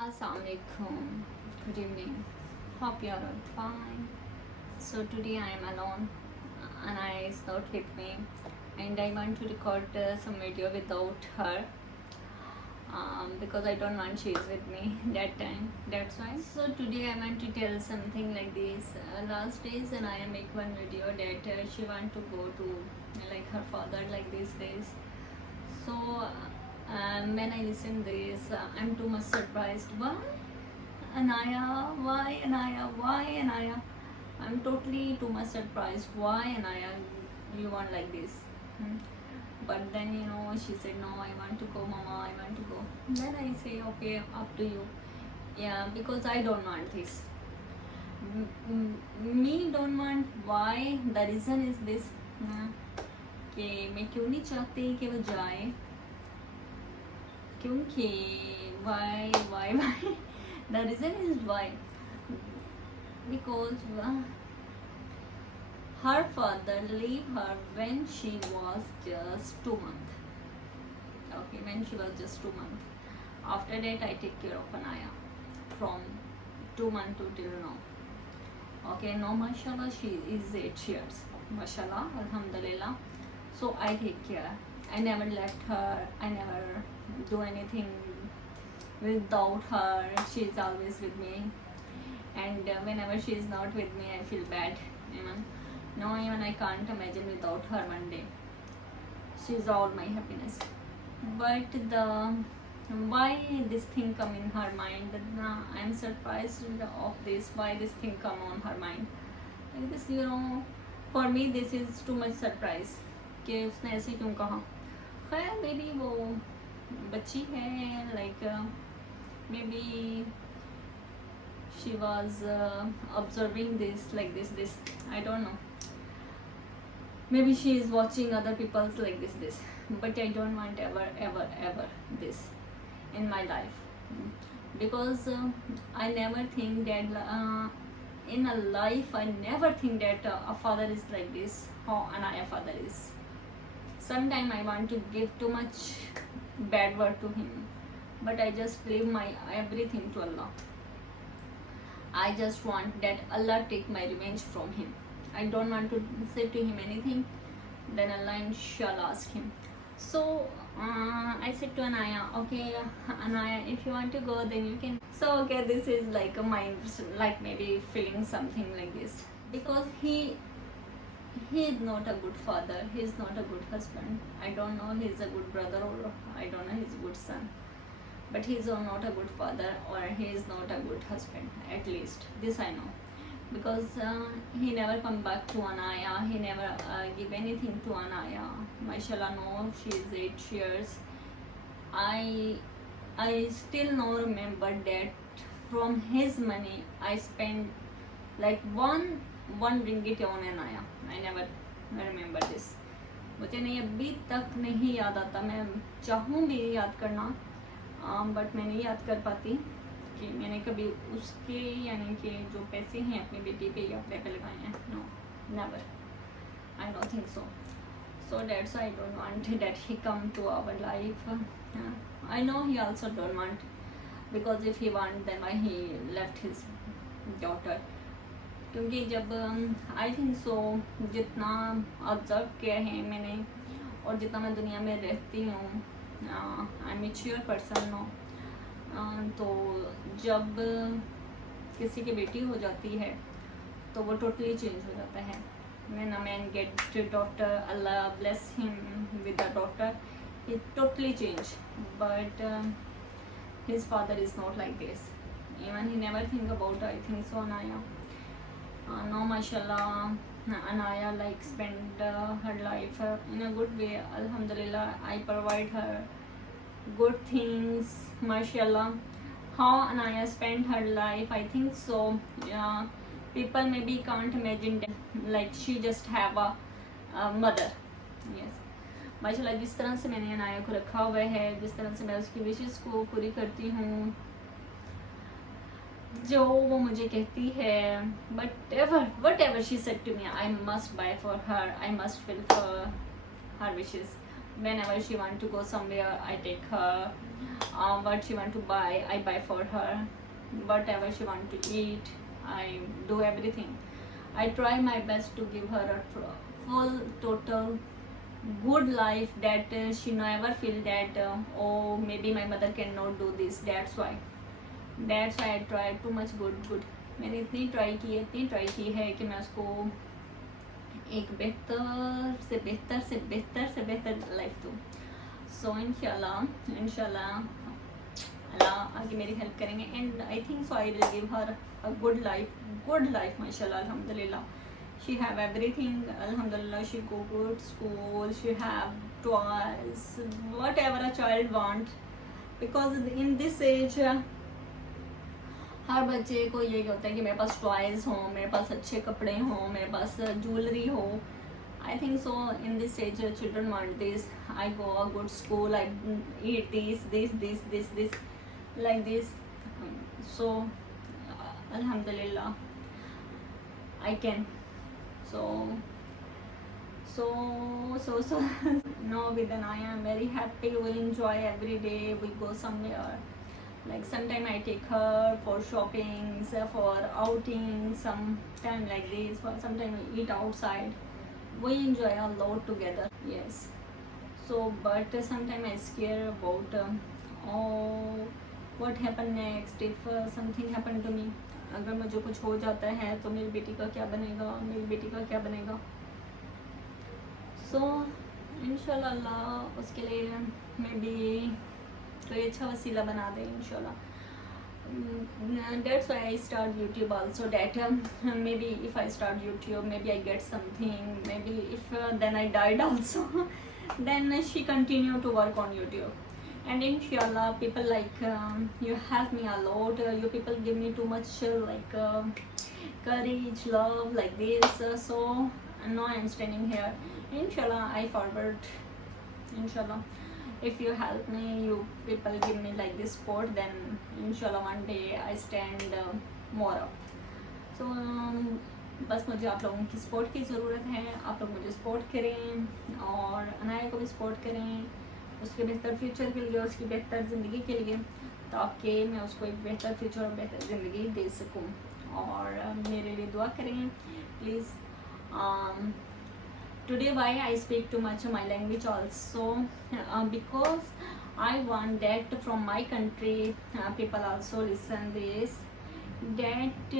Assalamualaikum. Good evening. Hope you are all fine. So today I am alone. Anaya is not with me, and I want to record some video without her because I don't want she is with me that time. That's why. So today I want to tell something like this. Last days Anaya make one video that she want to go to like her father like these days. So when I listen this, I'm too much surprised. Why Anaya? Why Anaya? Why Anaya? I'm totally too much surprised. Why Anaya? You want like this? Hmm. But then she said no. I want to go, Mama. I want to go. Then I say okay, up to you. Yeah, because I don't want this. Me don't want. Why? The reason is this. कि मैं क्यों नहीं चाहती कि वो जाए क्योंकि why the reason is why because her father leave her when she was just 2 months. Okay, when she was just 2 months. After that I take care of Anaya from 2 months to till now. Okay, now mashallah she is 8 years, mashallah, alhamdulillah. So I take care. I never left her. I never do anything without her. She is always with me. And whenever she is not with me, I feel bad. Even I can't imagine without her one day. She is all my happiness. But why this thing come in her mind? I'm surprised of this. Why this thing come on her mind? Like this, for me this is too much surprise. कि उसने ऐसे क्यों कहा. खैर may be वो बच्ची है, like maybe she was observing this like this I don't know. Maybe she is watching other peoples like this but I don't want ever this in my life because I never think that in a life I never think that a father is like this, how Anaya father is. Sometimes I want to give too much bad word to him, but I just leave my everything to Allah. I just want that Allah take my revenge from him. I don't want to say to him anything, then Allah inshallah ask him. So I said to Anaya, okay Anaya, if you want to go then you can. So okay, this is like a mind, like maybe feeling something like this because he is not a good father, he is not a good husband. I don't know he is a good brother or I don't know he is a good son, but he is not a good father or he is not a good husband. At least this I know because he never come back to Anaya, he never give anything to Anaya. Mashallah, no, she is 8 years. I still now remember that from his money I spent like one ringgit on Anaya. I never remember this. मुझे नहीं अभी तक नहीं याद आता. मैं चाहूँ भी याद करना बट मैं नहीं याद कर पाती कि मैंने कभी उसके यानी कि जो पैसे हैं अपनी बेटी पे या अपने पे लगाए हैं. No, never. I don't think so. So that's why I don't want that he come to our life. I know he also don't want because if he want then why he left his daughter. क्योंकि जब I think so जितना observe किया है मैंने और जितना मैं दुनिया में रहती हूँ, आई मेच्योर पर्सन नो, तो जब किसी की बेटी हो जाती है तो वो टोटली चेंज हो जाता है. When a man get a daughter, Allah bless him with a daughter, he totally change. But his father is not like this. Even he never think about, I think so, Anaya. No, mashallah, Anaya like spend her life in a good way. Alhamdulillah, I provide her good things, mashallah. How Anaya spend her life, I think so. People maybe can't imagine that, like she just have a mother. Yes, माशाल्लाह जिस तरह से मैंने अनाया को रखा हुआ है, जिस तरह से मैं उसकी विशेष को पूरी करती हूँ, जो वो मुझे कहती है, but whatever she said to me, I must buy for her, I must fulfill her wishes. Whenever she want to go somewhere, I take her. What she want to buy, I buy for her. Whatever she want to eat, I do everything. I try my best to give her a full, total, good life, that she never feel that oh, maybe my mother cannot do this. That's why I try too much good. मैंने इतनी try की है कि मैं उसको एक बेहतर life दूँ. सो इंशाल्लाह अल्लाह आगे मेरी हेल्प करेंगे. And I think so I will give her a good life माशाल्लाह अल्हम्दुलिल्लाह. She have everything, alhamdulillah. She go good school, she have toys, whatever a child want, because in this age हर बच्चे को यही होता है कि मेरे पास टॉयज हो, मेरे पास अच्छे कपड़े हो, मेरे पास ज्वेलरी हो. I think so in this age children want this. I go a good school, I eat this like this. So alhamdulillah I can. So no, with an I am very happy. We enjoy every day. We go somewhere. Like sometime I take her for shopping, for outing, sometime like this. Sometime we eat outside. We enjoy a lot together. Yes. So, but sometime I scare about oh, what happen next if something happen to me. अगर मुझे कुछ हो जाता है तो मेरी बेटी का क्या बनेगा. सो इंशाल्लाह अल्लाह उसके लिए मे बी कोई अच्छा वसीला बना दे इंशाल्लाह. That's why I start YouTube also, that maybe if I start YouTube, maybe I get something, maybe if then I died also then she continue to work on YouTube. And inshallah people like you help me a lot. You people give me too much courage, love like this. So now I am standing here. Inshallah I forward. Inshallah if you help me, you people give me like this support, then inshallah one day I stand more up. So बस मुझे आप लोगों की support की ज़रूरत है. आप लोग मुझे सपोर्ट करें और अनाया को भी सपोर्ट करें उसके बेहतर फ्यूचर के लिए, उसकी बेहतर ज़िंदगी के लिए, ताकि मैं उसको एक बेहतर फ्यूचर और बेहतर ज़िंदगी दे सकूं. और मेरे लिए दुआ करें please. Today why I speak too much my language also, because I want that from my country people also listen this, that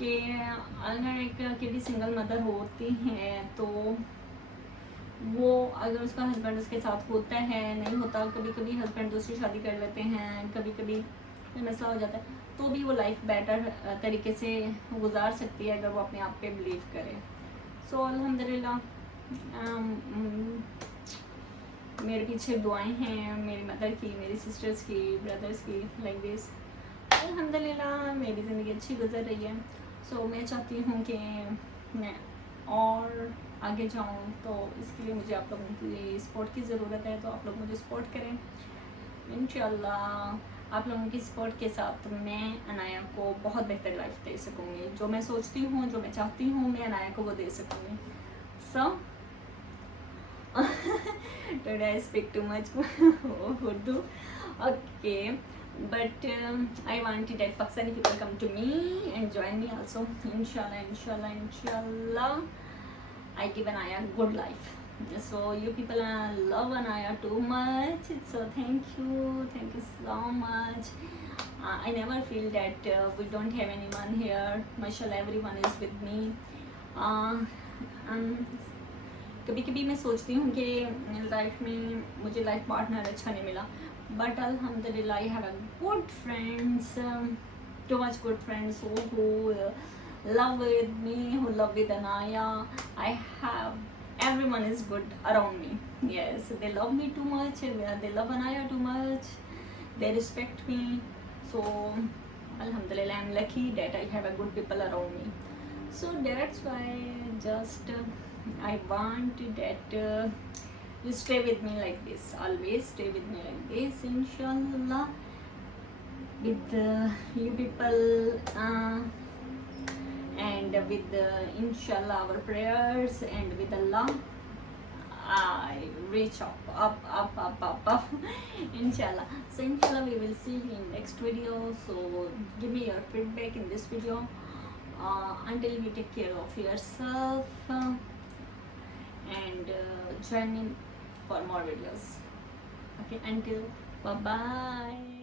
कि अगर एक किसी सिंगल मदर होती है तो वो अगर उसका हस्बैंड उसके साथ होता है, नहीं होता, कभी कभी हस्बैंड दूसरी शादी कर लेते हैं, कभी कभी कोई मसला हो जाता है, तो भी वो लाइफ बेटर तरीके से गुजार सकती है अगर वो अपने आप पे बिलीव करे. सो अल्हम्दुलिल्लाह मेरे पीछे दुआएं हैं मेरी मदर की, मेरी सिस्टर्स की, ब्रदर्स की, लाइक दिस. अल्हम्दुलिल्लाह मेरी ज़िंदगी अच्छी गुजर रही है. सो मैं चाहती हूँ कि मैं और आगे जाऊँ, तो इसके लिए मुझे आप लोगों की सपोर्ट की ज़रूरत है. तो आप लोग मुझे सपोर्ट करें. इंशाल्लाह आप लोगों की सपोर्ट के साथ मैं अनाया को बहुत बेहतर लाइफ दे सकूँगी. जो मैं सोचती हूँ, जो मैं चाहती हूँ, मैं अनाया को वो दे सकूँगी. So today I speak too much Urdu. Okay, but I wanted that Pakistani people come to me and join me also. Inshallah I give Anaya good life. So you people love Anaya too much, so thank you so much. I never feel that we don't have anyone here. Mashallah everyone is with me. कभी कभी मैं सोचती हूँ कि life में मुझे life partner अच्छा नहीं मिला, but alhamdulillah I have a good friends, too much good friends who love with me, who love with Anaya. I have everyone is good around me. Yes, they love me too much, they love Anaya too much, they respect me. So alhamdulillah I'm lucky that I have a good people around me. So that's why just I want that you stay with me like this, always stay with me like this, inshallah, with you people and with inshallah our prayers and with Allah I reach up. Inshallah. So inshallah we will see you in next video. So give me your feedback in this video. Until you take care of yourself and join in for more videos. Okay, until bye bye.